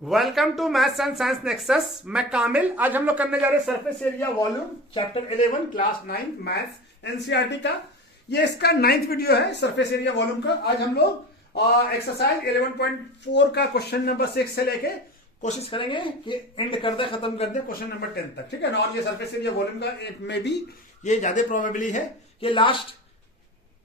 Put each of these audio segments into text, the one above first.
Welcome to maths and science nexus. मैं कामिल। आज हम लोग करने जा रहे हैं surface area volume chapter 11 class 9 maths NCERT का। ये इसका 9th वीडियो है सरफेस एरिया वॉल्यूम का। आज हम लोग एक्सरसाइज 11.4 का क्वेश्चन नंबर 6 से लेके कोशिश करेंगे कि एंड कर दे, खत्म कर दे क्वेश्चन नंबर 10 तक। ठीक है ना। और ये सरफेस एरिया वॉल्यूम का में भी ये ज्यादा प्रोबेबिलिटी है कि लास्ट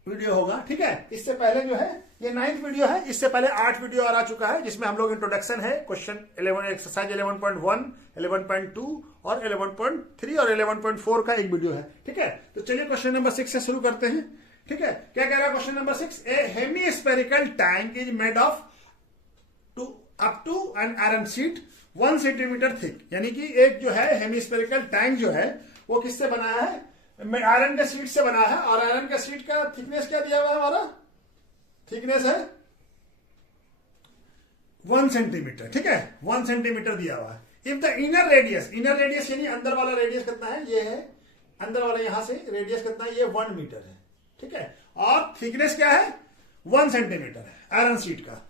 वीडियो होगा। ठीक है। इससे पहले जो है ये 9th वीडियो है। इससे पहले 8 वीडियो आ चुका है जिसमें हम लोग इंट्रोडक्शन है, क्वेश्चन 11 एक्सरसाइज 11.1, 11.2 और 11.3 और 11.4 का एक वीडियो है। ठीक है। तो चलिए क्वेश्चन नंबर 6 से शुरू करते हैं। ठीक है। क्या कह रहा है question number 6? A hemispherical tank is made of up to an iron sheet 1 centimetre thick. यानी कि एक जो है हेमी टैंक जो है वो किससे बना है? आयरन के शीट से बना है। और आयरन का शीट का थिकनेस क्या दिया हुआ है? हमारा थिकनेस है 1 सेंटीमीटर। ठीक है। 1 सेंटीमीटर दिया हुआ है। इफ द इनर रेडियस यानी अंदर वाला रेडियस कितना है? ये है अंदर वाला, यहां से रेडियस कितना है? ये 1 मीटर है। ठीक है। और थिकनेस क्या है? 1 सेंटीमीटर है आयरन शीट का।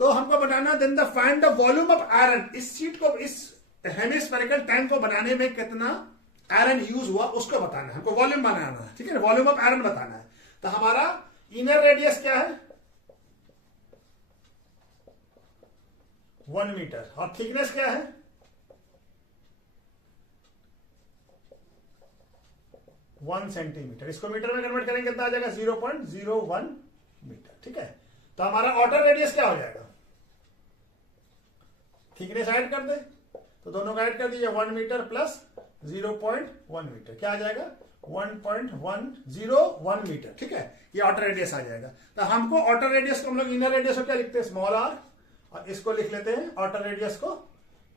तो हमको बनाना then the find the volume of iron. इस शीट को, इस हेमिस्फेरिकल टैंक को बनाने में कितना आयरन यूज हुआ उसको बताना है। हमको वॉल्यूम बनाना है। ठीक है। वॉल्यूम ऑफ आयरन बताना है। तो हमारा इनर रेडियस क्या है? 1 मीटर। और थिकनेस क्या है? 1 सेंटीमीटर। इसको मीटर में कन्वर्ट करेंगे कितना आ जाएगा? 0.01 मीटर। ठीक है। तो हमारा आउटर रेडियस क्या हो जाएगा? थिकनेस ऐड कर दे तो दोनों का ऐड कर दीजिए। 1 मीटर प्लस 0.1 मीटर क्या आ जाएगा? 1.101 मीटर। ठीक है। ये आउटर रेडियस आ जाएगा। तो हमको आउटर रेडियस को हम लोग इनर रेडियस को क्या लिखते हैं? Small R. और इसको लिख लेते हैं आउटर रेडियस को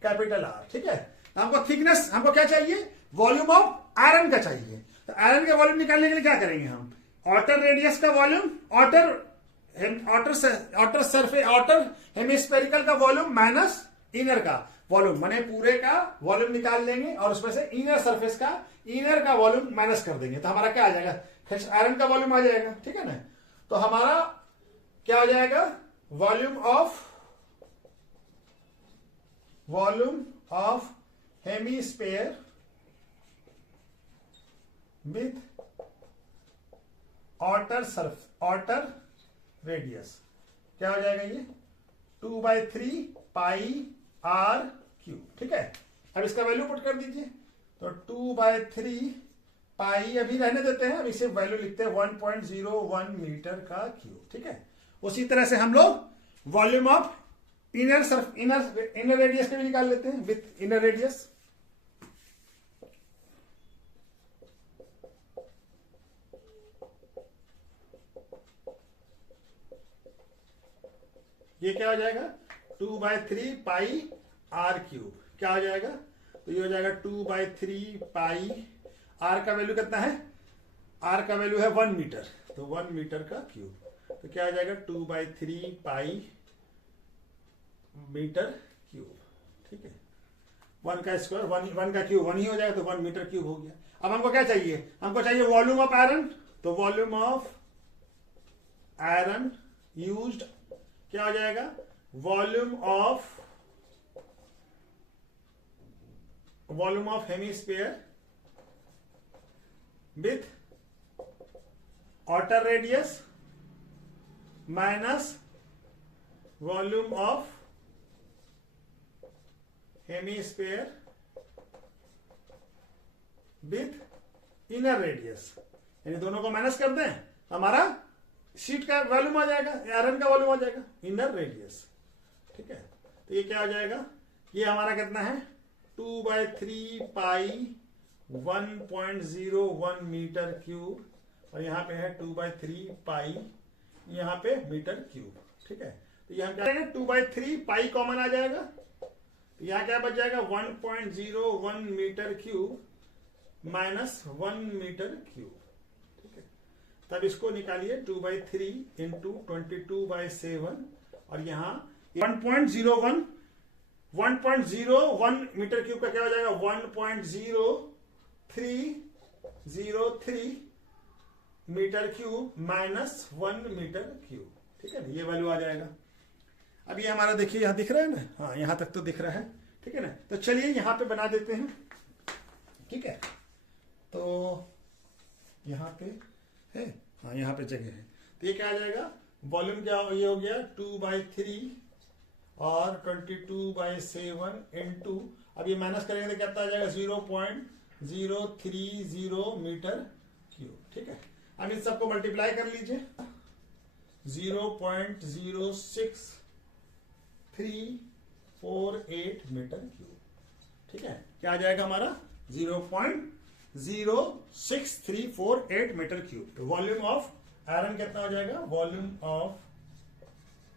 कैपिटल आर। ठीक है। तो हमको थिकनेस, हमको क्या चाहिए? वॉल्यूम ऑफ आयरन का चाहिए। तो आयरन का वॉल्यूम निकालने के लिए क्या करेंगे हम? आउटर रेडियस का वॉल्यूम, आउटर हेमिस्फेरिकल का वॉल्यूम माइनस इनर का वॉल्यूम, माने पूरे का वॉल्यूम निकाल लेंगे और उसमें से इनर सरफेस का, इनर का वॉल्यूम माइनस कर देंगे। तो हमारा क्या आ जाएगा? आयरन का वॉल्यूम आ जाएगा। ठीक है ना। तो हमारा क्या हो जाएगा? Volume of hemisphere with outer radius क्या हो जाएगा? ये 2/3 पाई आर क्यूब। ठीक है। अब इसका वैल्यू पुट कर दीजिए। तो 2/3 पाई अभी रहने देते हैं, अब इसे वैल्यू लिखते हैं 1.01 मीटर का क्यूब। ठीक है। उसी तरह से हम लोग वॉल्यूम ऑफ इनर रेडियस का भी निकाल लेते हैं विथ इनर रेडियस। ये क्या हो जाएगा? 2/3 पाई आर क्यूब क्या हो जाएगा? तो ये हो जाएगा 2/3 पाई। आर का वैल्यू कितना है? आर का वैल्यू है 1 मीटर। तो 1 मीटर का क्यूब। तो क्या हो जाएगा? 2/3 पाई मीटर क्यूब। ठीक है। 1 का स्क्वायर 1 का क्यूब 1 ही हो जाएगा। तो 1 मीटर क्यूब हो गया। अब हमको क्या चाहिए? हमको चाहिए वॉल्यूम ऑफ आयरन। तो वॉल्यूम ऑफ आयरन यूज्ड क्या हो जाएगा? Volume of hemisphere with outer radius minus volume of hemisphere with inner radius, यानी दोनों को माइनस कर दें, हमारा शीट का वॉल्यूम आ जाएगा, आयरन का वॉल्यूम आ जाएगा, इनर रेडियस। ठीक है। तो ये क्या आ जाएगा? ये हमारा कितना है? 2/3 पाई 1.01 मीटर क्यूब। और यहां पे है 2/3 पाई, यहां पे मीटर क्यूब। ठीक है। तो यहां क्या आएगा? 2/3 पाई कॉमन आ जाएगा। तो यहां क्या बच जाएगा? 1.01 metre cube minus 1 metre cube. ठीक है। तब इसको निकालिए 2/3 इंटू 22/7 और यहां 1.01 मीटर क्यूब का क्या हो जाएगा? 1.0303 metre cube minus 1 metre cube. ठीक है। ये वैल्यू आ जाएगा। अब ये हमारा देखिए यहाँ दिख रहा है ना, हाँ यहाँ तक तो दिख रहा है, ठीक है ना। तो चलिए यहाँ पे बना देते हैं, ठीक है। तो यहाँ पे है, हाँ यहाँ पे जगह है। तो ये क्या आ जाएगा, वॉल्यूम क्या ये हो गया 2/3 और 22/7 इंटू, अब ये माइनस करेंगे तो कितना आ जाएगा 0.030 मीटर क्यूब, ठीक है। अब इन सबको मल्टीप्लाई कर लीजिए, 0.06348 मीटर क्यूब, ठीक है। क्या आ जाएगा हमारा 0.06348 मीटर क्यूब। तो वॉल्यूम ऑफ आयरन कितना हो जाएगा, volume of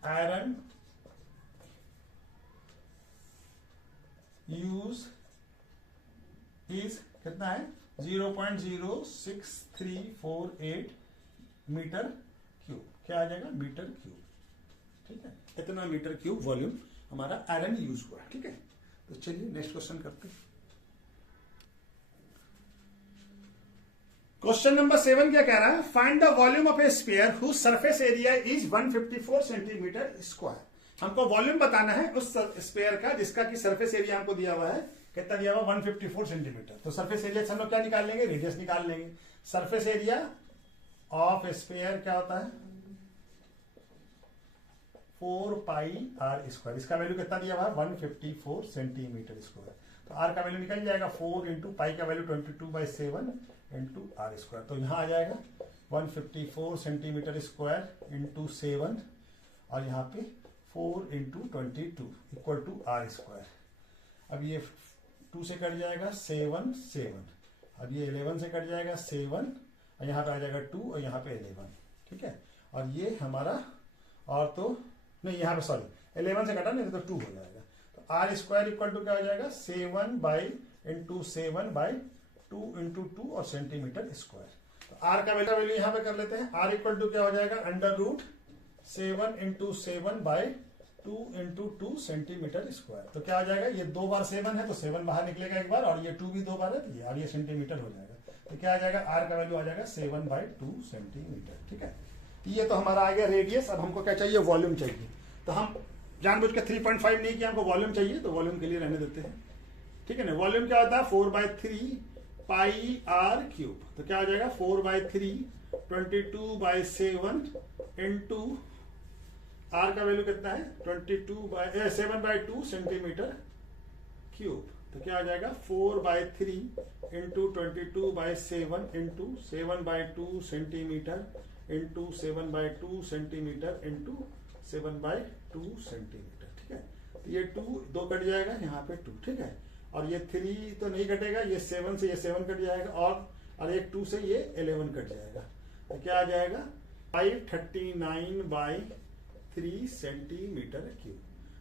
iron use is कितना है 0.06348 मीटर क्यूब। क्या आ जाएगा, मीटर क्यूब, ठीक है। इतना मीटर क्यूब वॉल्यूम हमारा आयरन यूज हुआ है, ठीक है। तो चलिए नेक्स्ट क्वेश्चन करते हैं। क्वेश्चन नंबर 7 क्या कह रहा है, find the volume of a sphere whose surface area is 154 centimetre square. हमको वॉल्यूम बताना है उस स्फीयर का जिसका कि सरफेस एरिया हमको दिया हुआ है, कितना दिया हुआ 154 सेंटीमीटर। तो सरफेस एरिया से हम लोग क्या निकाल लेंगे, रेडियस निकाल लेंगे। सरफेस एरिया ऑफ स्फीयर क्या होता है 4πr²। इसका वैल्यू कितना दिया हुआ है 154 सेंटीमीटर स्क्वायर। तो r का वैल्यू निकल जाएगा 4 इंटू पाई का वैल्यू 22/7 इंटू r²। तो यहां आ जाएगा 154 सेंटीमीटर स्क्वायर इंटू 7 और यहाँ पे 4 इंटू 22 इक्वल टू r²। अब ये 2 से कट जाएगा 7 7, अब ये 11 से कट जाएगा 7 और यहाँ पे आ जाएगा 2 और यहाँ पे 11, ठीक है। और ये हमारा और तो नहीं, यहाँ पे सॉरी 11 से कटा नहीं तो 2 हो जाएगा। तो r² इक्वल टू क्या हो जाएगा 7/2 इंटू 2 और सेंटीमीटर स्क्वायर। तो r का वैल्यू यहाँ पे कर लेते हैं। r इक्वल टू क्या हो जाएगा √7 इंटू 7/2 इंटू 2 सेंटीमीटर स्क्वायर। तो क्या हो जाएगा, ये 2 बार 7 है तो 7 बाहर निकलेगा एक बार, और ये 2 भी 2 बार है तो ये, और ये सेंटीमीटर हो जाएगा। तो क्या आ जाएगा, r का वैल्यू आ जाएगा 7/2 सेंटीमीटर, ठीक है। ये तो हमारा आ गया रेडियस। अब हमको क्या चाहिए, वॉल्यूम चाहिए। तो हम जानबूझ के 3.5 नहीं किया, हमको वॉल्यूम चाहिए, तो वॉल्यूम के लिए रहने देते हैं, ठीक है ना। वॉल्यूम क्या होता है 4/3 πr³ तो क्या हो जाएगा 4/3 22/7 इंटू r का वैल्यू कितना है 7/2 सेंटीमीटर क्यूब। तो क्या आ जाएगा 4/3 into 22/7 into 7/2 centimetre into 7/2 centimetre into 7/2 centimetre, ठीक है। तो ये 2 कट जाएगा, यहाँ पे 2, ठीक है। और ये 3 तो नहीं कटेगा, ये 7 से ये 7 कट जाएगा, और एक 2 से ये 11 कट जाएगा। तो क्या आ जाएगा 539/3 सेंटीमीटर क्यूब।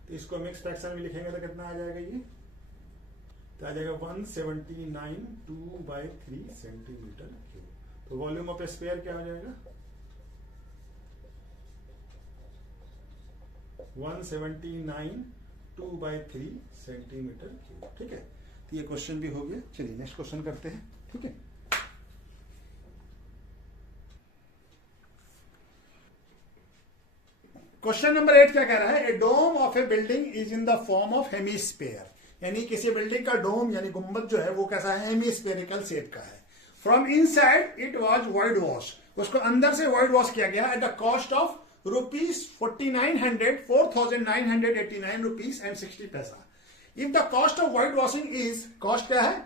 तो इसको मिक्स फ्रैक्शन में लिखेंगे तो कितना आ जाएगा, ये तो आ जाएगा 179/2/3 सेंटीमीटर क्यूब। तो वॉल्यूम ऑफ स्फीयर क्या हो जाएगा 179/2/3 सेंटीमीटर क्यूब, ठीक है। तो ये क्वेश्चन भी हो गया। चलिए नेक्स्ट क्वेश्चन करते हैं, ठीक है। क्वेश्चन नंबर 8 क्या कह रहा है, a dome of a building is in the form of hemisphere. यानी किसी बिल्डिंग का डोम यानी गुंबद जो है वो कैसा है, हेमीस्फेरिकल शेप का है। From inside it was wide wash, उसको अंदर से वाइड वॉश किया गया at the cost of ₹4,989 rupees and 60 पैसा। If the cost of white washing is, cost क्या है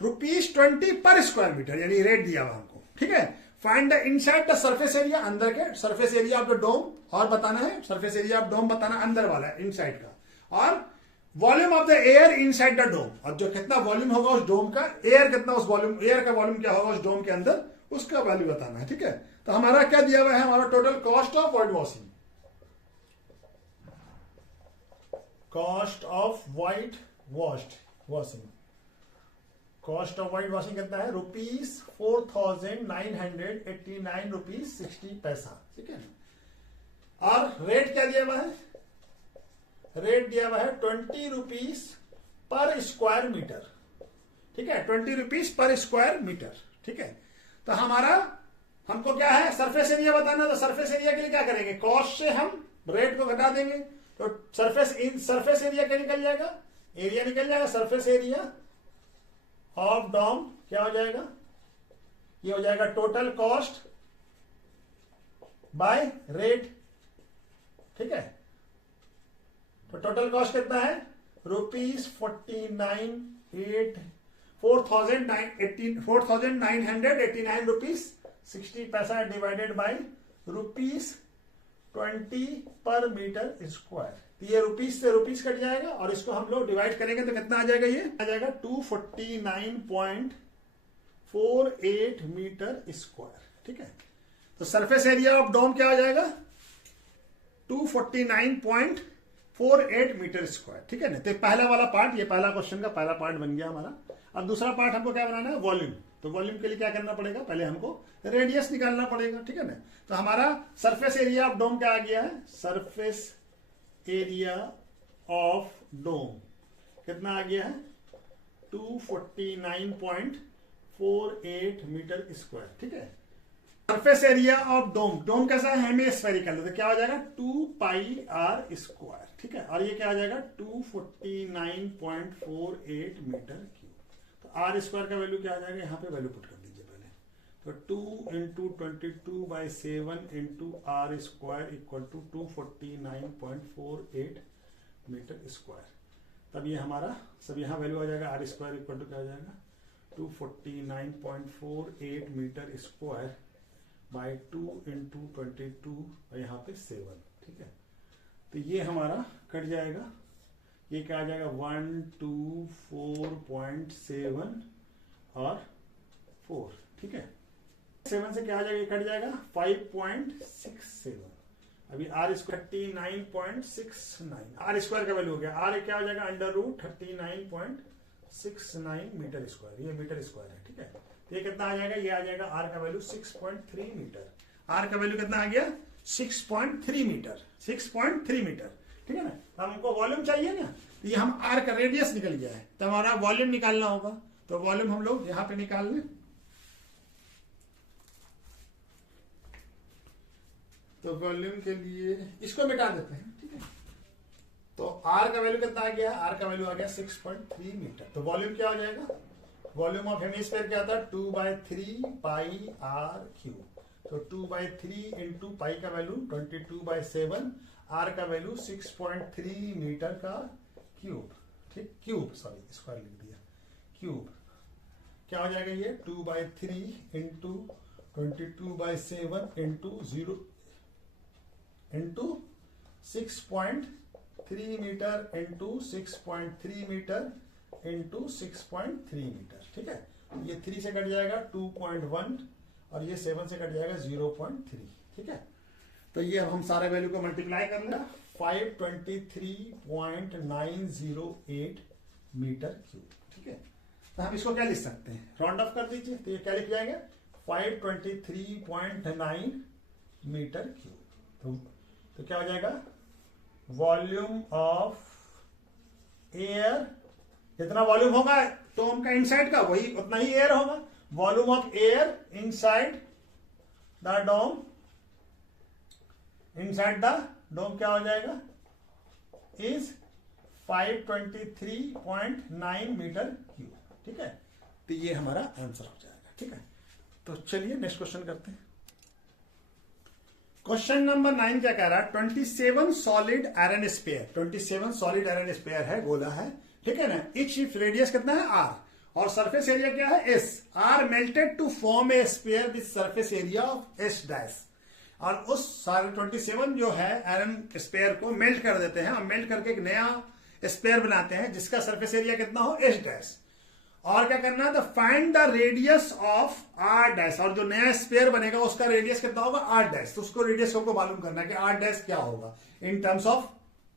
₹20 पर स्क्वायर मीटर, यानी रेट दिया हुआ हमको, ठीक है। Find the inside the surface area, अंदर के surface area of the dome, और बताना है सरफेस एरिया ऑफ डोम बताना अंदर वाला है इनसाइड का, और volume of the air inside the dome, और जो कितना वॉल्यूम होगा उस डोम का, एयर कितना उस वॉल्यूम, एयर का वॉल्यूम क्या होगा उस डोम के अंदर, उसका वैल्यू बताना है, ठीक है। तो हमारा क्या दिया हुआ है, हमारा total cost of white washing, cost of white washing, cost of white washing कितना है ₹4,989 रुपीज 60 पैसा, ठीक है। और रेट क्या दिया हुआ है, रेट दिया हुआ है ₹20 पर स्क्वायर मीटर, ठीक है। ₹20 पर स्क्वायर मीटर, ठीक है। तो हमारा हमको क्या है सरफेस एरिया बताना, तो सरफेस एरिया के लिए क्या करेंगे, कॉस्ट से हम रेट को घटा देंगे, तो सरफेस एरिया क्या निकल जाएगा, एरिया निकल जाएगा, सरफेस एरिया ऑफ डोम क्या हो जाएगा, ये हो जाएगा टोटल कॉस्ट बाय रेट। ठीक है, तो टोटल कॉस्ट कितना है, ₹4,989 रुपीज 60 पैसा डिवाइडेड बाय ₹20 पर मीटर स्क्वायर। तो ये रुपीज से रुपीज कट जाएगा और इसको हम लोग डिवाइड करेंगे तो कितना आ जाएगा, ये आ जाएगा 249.48 मीटर स्क्वायर। ठीक है, तो सरफेस एरिया ऑफ डोम क्या आ जाएगा, 249.48 मीटर स्क्वायर। ठीक है ना, तो पहला वाला पार्ट, ये पहला क्वेश्चन का पहला पार्ट बन गया हमारा। अब दूसरा पार्ट हमको क्या बनाना है, वॉल्यूम। तो वॉल्यूम के लिए क्या करना पड़ेगा, पहले हमको रेडियस निकालना पड़ेगा। ठीक है ना, तो हमारा सरफेस एरिया ऑफ डोम क्या आ गया है, सरफेस एरिया ऑफ डोम कितना आ गया है, 249.48 मीटर स्क्वायर। ठीक है, surface area of dome, dome कैसा है, हेमिस्फेरिकल, तो क्या हो जाएगा 2πr स्क्वायर। ठीक है, और ये क्या आ जाएगा 249.48 मीटर क्यूब। तो आर स्क्वायर का वैल्यू क्या आ जाएगा, यहां पे वैल्यू पुट कर दीजिए पहले। तो 2 × 22/7 × r square equal to 249.48 metre square. तब ये हमारा सब यहाँ वैल्यू आ जाएगा, आर स्क्वायर इक्वल टू क्या आ जाएगा 249.48 मीटर स्क्वायर बाय 2 × 22 और यहाँ पे 7। ठीक है, तो ये हमारा कट जाएगा, ये क्या आ जाएगा 124.7 और 4। ठीक है, 7 से क्या आ जाएगा, ये कट जाएगा 5.67। अभी आर स्क्वायर 39.69, आर स्क्वायर का वैल्यू हो गया, आर क्या हो जाएगा √39.69 मीटर स्क्वायर, ये मीटर स्क्वायर है। ठीक है, तो ये कितना आ जाएगा, ये आ जाएगा आर का वैल्यू 6.3 मीटर। आर का वैल्यू कितना आ गया 6.3 मीटर, 6.3 मीटर। ठीक है ना, तो हमको वॉल्यूम चाहिए ना, तो ये हम आर का रेडियस निकल गया है, तो हमारा वॉल्यूम निकालना होगा। तो वॉल्यूम हम लोग यहां पे निकाल लें, तो वॉल्यूम के लिए इसको मिटा देते हैं। ठीक है, तो आर का वैल्यू कितना आ गया, आर का वैल्यू आ गया 6.3 मीटर। तो वॉल्यूम क्या हो जाएगा, वॉल्यूम ऑफ हेमिस्फीयर क्या था 2/3πr³। तो 2/3 × पाई का वैल्यू 22/7, आर का वैल्यू 6.3 मीटर का क्यूब। ठीक, क्यूब सॉरी स्क्वायर लिख दिया, क्यूब क्या हो जाएगा, ये 2/3 × 22/7 × 6.3 मीटर × 6.3 मीटर × 6.3 मीटर। ठीक है, ये 3 से कट जाएगा 2.1 और ये 7 से कट जाएगा 0.3। ठीक है, तो ये हम सारे वैल्यू को मल्टीप्लाई कर लेंगे, 523.908 मीटर क्यूब। ठीक है, तो हम इसको क्या लिख सकते हैं, राउंड ऑफ कर दीजिए, तो ये क्या लिख जाएंगे 523.9 मीटर क्यूब। तो क्या हो जाएगा, वॉल्यूम ऑफ एयर, जितना वॉल्यूम होगा डोम का इनसाइड का वही उतना ही एयर होगा। Volume of air inside the dome, inside the dome क्या हो जाएगा, इज 523.9 मीटर क्यूब। ठीक है, तो ये हमारा आंसर हो जाएगा। ठीक है, तो चलिए नेक्स्ट क्वेश्चन करते हैं। क्वेश्चन नंबर 9 क्या कह रहा है, 27 solid iron sphere, 27 solid iron sphere है, गोला है। ठीक है ना, इच रेडियस कितना है r और सरफेस एरिया क्या है s। Are melted to form a sphere with surface area of s dash. और उस सारे 27 जो है आयरन स्पेयर को मेल्ट कर देते हैं और मेल्ट करके एक नया स्पेयर बनाते हैं जिसका सरफेस एरिया कितना हो s डैश। और क्या करना है, find the radius of r dash, और जो नया स्पेयर बनेगा उसका रेडियस कितना होगा r डैश। तो उसको रेडियस को मालूम करना है कि r डैश क्या होगा इन टर्म्स ऑफ,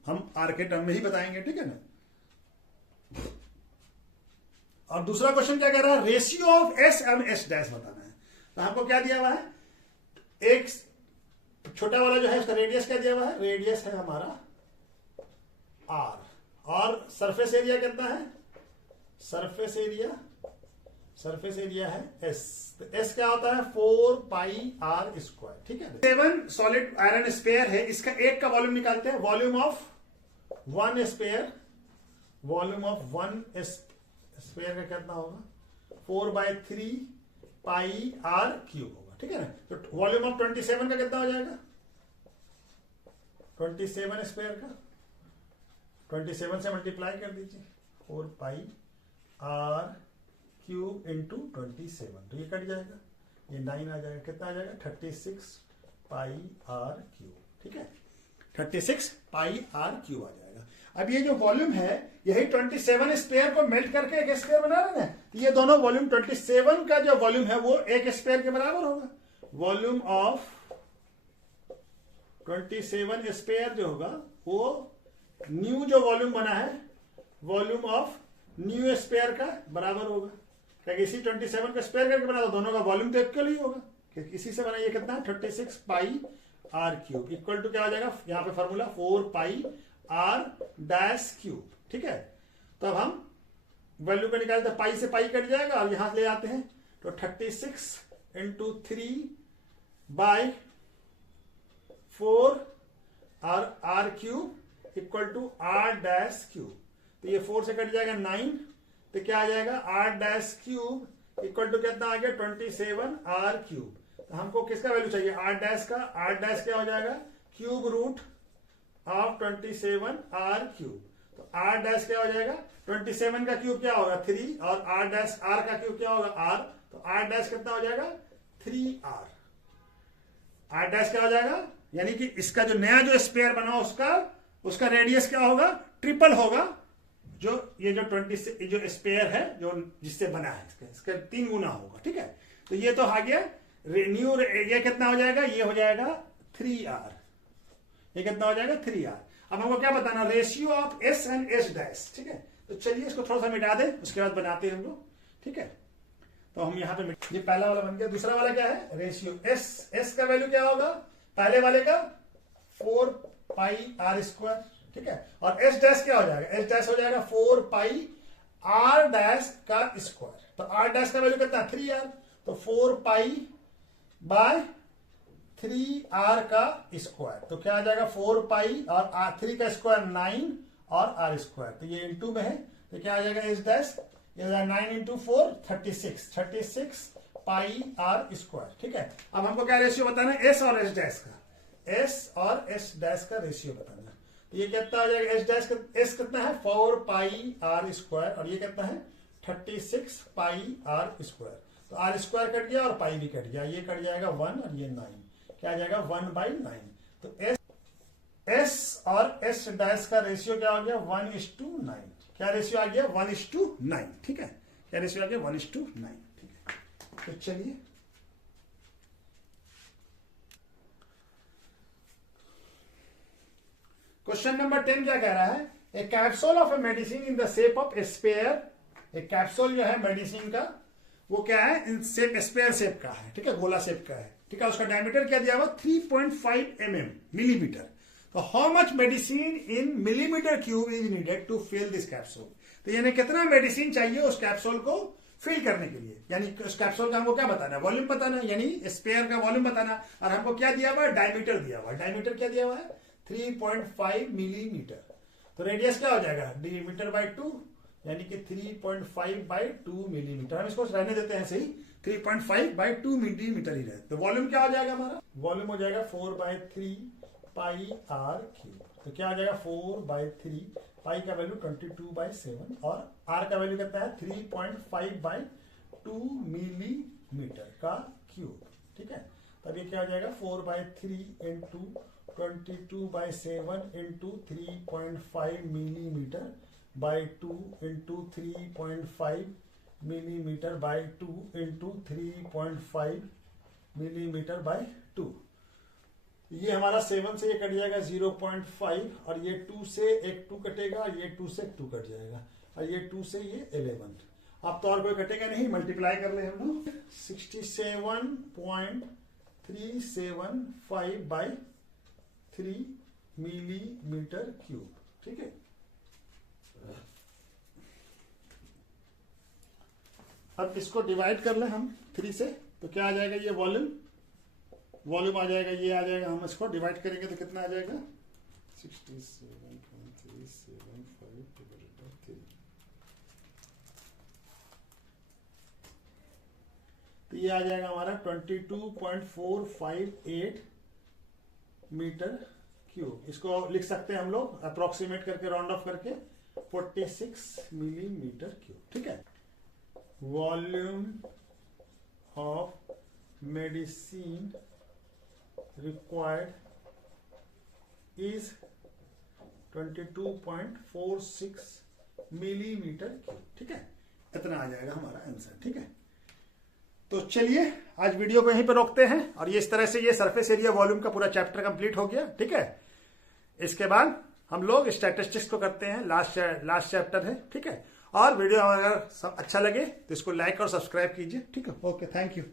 हम r के टर्म में ही बताएंगे। ठीक है ना, और दूसरा क्वेश्चन क्या कह रहा है, ratio of s and s dash बताना है। तो हमको क्या दिया हुआ है, एक छोटा वाला जो है उसका रेडियस क्या दिया हुआ है, रेडियस है हमारा r, और सरफेस एरिया कितना है, सरफेस एरिया है s। तो s क्या होता है 4πr²। ठीक है, 7 सॉलिड आयरन स्पेयर है, इसका एक का वॉल्यूम निकालते हैं, volume of one sphere, volume of one sphere का कितना होगा 4/3 पाई आर क्यूब होगा, ठीक है ना। तो वॉल्यूम ऑफ 27 का कितना हो जाएगा 27 स्पेयर का 27 से मल्टीप्लाई कर दीजिए 4 पाई आर क्यूब इंटू 27, तो ये कट जाएगा, ये 9 आ जाएगा, कितना आ जाएगा 36 पाई आर क्यूब, ठीक है 36 पाई आर क्यूब आ जाएगा। अब ये जो वॉल्यूम है यही 27 स्पेयर को मेल्ट करके एक स्पेयर बना रहे हैं, ये दोनों वॉल्यूम 27 का जो वॉल्यूम है वो एक स्पेयर के बराबर होगा। वॉल्यूम ऑफ 27 स्पेयर जो होगा वो न्यू जो वॉल्यूम बना है वॉल्यूम ऑफ न्यू स्पेयर का बराबर होगा, क्योंकि इसी 27 का स्पेयर करके बना, तो दोनों का वॉल्यूम तो इक्वल ही होगा, क्योंकि इसी से बना ये कितना है 36 pi R cube equal to क्या हो जाएगा यहाँ पे formula 4 pi R dash cube, ठीक है। तो अब हम वैल्यू को निकालते हैं, पाई से पाई कट जाएगा और यहां ले आते हैं, तो 36 इंटू 3 बाय 4 और R cube equal to R dash cube, तो ये 4 से कट जाएगा 9, तो क्या आ जाएगा R dash cube equal to कितना आ गया 27 आर क्यूब। तो हमको किसका वैल्यू चाहिए आर डैश का, आर डैश क्या हो जाएगा cube root of 27 R cube, तो आर डैश क्या हो जाएगा 27 का क्यूब क्या होगा 3 और आर डैश आर का क्यूब क्या होगा आर, तो आर डैश कितना हो जाएगा 3r, आर डैश क्या हो जाएगा, यानी कि इसका जो नया जो स्पेयर बना उसका रेडियस क्या होगा ट्रिपल होगा, जो ये जो 20 जो स्पेयर है जो जिससे बना है इसका 3 गुना होगा, ठीक है। तो ये तो आ गया न्यू, ये कितना हो जाएगा ये हो जाएगा 3r, ये कितना हो जाएगा 3r। अब हमको क्या बताना ratio of s and s dash, ठीक है। तो चलिए इसको थोड़ा सा मिटा दें, उसके बाद बनाते हैं हम लोग, ठीक है। तो हम यहाँ पे ये पहला वाला बन गया, दूसरा वाला क्या है रेशियो s का वैल्यू क्या होगा पहले वाले का 4 पाई आर स्क्वायर, ठीक है, और s डैश क्या हो जाएगा s डैश हो जाएगा 4 पाई आर डैश का स्क्वायर, तो r डैश का वैल्यू कितना 3r, तो 4 पाई बाय 3r का स्क्वायर, तो क्या आ जाएगा 4 पाई और 3 का स्क्वायर 9 और r स्क्वायर, तो ये इंटू में है, तो क्या आ जाएगा s डैश, ये 9 इंटू 4 36 पाई आर स्क्वायर, ठीक है। अब हमको क्या रेशियो बताना है s और s डैश का, s और s डैश का रेशियो बताना है, तो ये कितना आ जाएगा s डैश का, s कितना है 4 पाई आर स्क्वायर और ये कितना है 36 पाई आर स्क्वायर, तो आर स्क्वायर कट गया और पाई भी कट गया, ये कट जाएगा 1 और ये 9, क्या आ जाएगा 1/9, तो s और s डैश का रेशियो क्या हो गया 1:9, क्या रेशियो आ गया 1:9, ठीक है, क्या रेशियो आ गया 1:9, ठीक है। तो चलिए क्वेश्चन नंबर 10 क्या कह रहा है, a capsule of a medicine in the shape of a sphere, एक कैप्सूल जो है मेडिसिन का वो क्या है इन शेप स्पेयर शेप का है, ठीक है, गोला शेप का है, ठीक है, उसका डायमीटर क्या दिया हुआ 3.5 mm मिलीमीटर, तो how much medicine in millimetre cube is needed to fill this capsule, तो यानी कितना मेडिसिन चाहिए उस कैप्सूल को फिल करने के लिए, यानी उस कैप्सूल का हमको क्या बताना है वॉल्यूम बताना है, यानी स्पेयर का वॉल्यूम बताना, और हमको क्या दिया हुआ है डायमीटर दिया हुआ है, डायमीटर क्या दिया हुआ है 3.5 मिलीमीटर, तो रेडियस क्या हो जाएगा डिमीटर बाई 2 यानी कि 3.5/2 मिलीमीटर, हम इसको रहने देते हैं सही 3.5/2 मिलीमीटर ही रहे, तो वॉल्यूम क्या हो जाएगा हमारा वॉल्यूम हो जाएगा 4/3 पाई आर क्यूब, तो क्या आ जाएगा 4/3 पाई का वैल्यू 22/7 और आर का वैल्यू कितना है 3.5/2 मिलीमीटर का क्यूब, ठीक है। तब ये क्या हो जाएगा 4/3 into 22/7 into 3.5 millimetre by 2 into 3.5 millimetre by 2 into 3.5 millimetre by 2, ये हमारा 7 से ये कट जाएगा 0.5 और ये 2 से एक 2 कटेगा, ये 2 से 2 कट जाएगा और ये 2 से ये 11, अब तो और कोई कटेगा नहीं, मल्टीप्लाई कर ले हम लोग 67.375 बाई 3 मिलीमीटर क्यूब, ठीक है। अब इसको डिवाइड कर ले हम 3 से, तो क्या आ जाएगा ये वॉल्यूम आ जाएगा, ये आ जाएगा, हम इसको डिवाइड करेंगे तो कितना आ जाएगा 67.375 तो ये आ जाएगा हमारा 22.458 मीटर क्यूब। इसको लिख सकते हैं हम लोग अप्रोक्सीमेट करके, राउंड ऑफ करके 46 मिलीमीटर क्यूब। ठीक है। Volume of medicine required is 22.46 millimetre cube. ठीक है, इतना आ जाएगा हमारा आंसर। ठीक है, तो चलिए आज वीडियो को यहीं पर रोकते हैं और ये इस तरह से ये सरफेस एरिया वॉल्यूम का पूरा चैप्टर कंप्लीट हो गया। ठीक है, इसके बाद हम लोग स्टैटिस्टिक्स को करते हैं, लास्ट चैप्टर है। ठीक है, और वीडियो अगर अच्छा लगे तो इसको लाइक और सब्सक्राइब कीजिए। ठीक है, ओके, थैंक यू।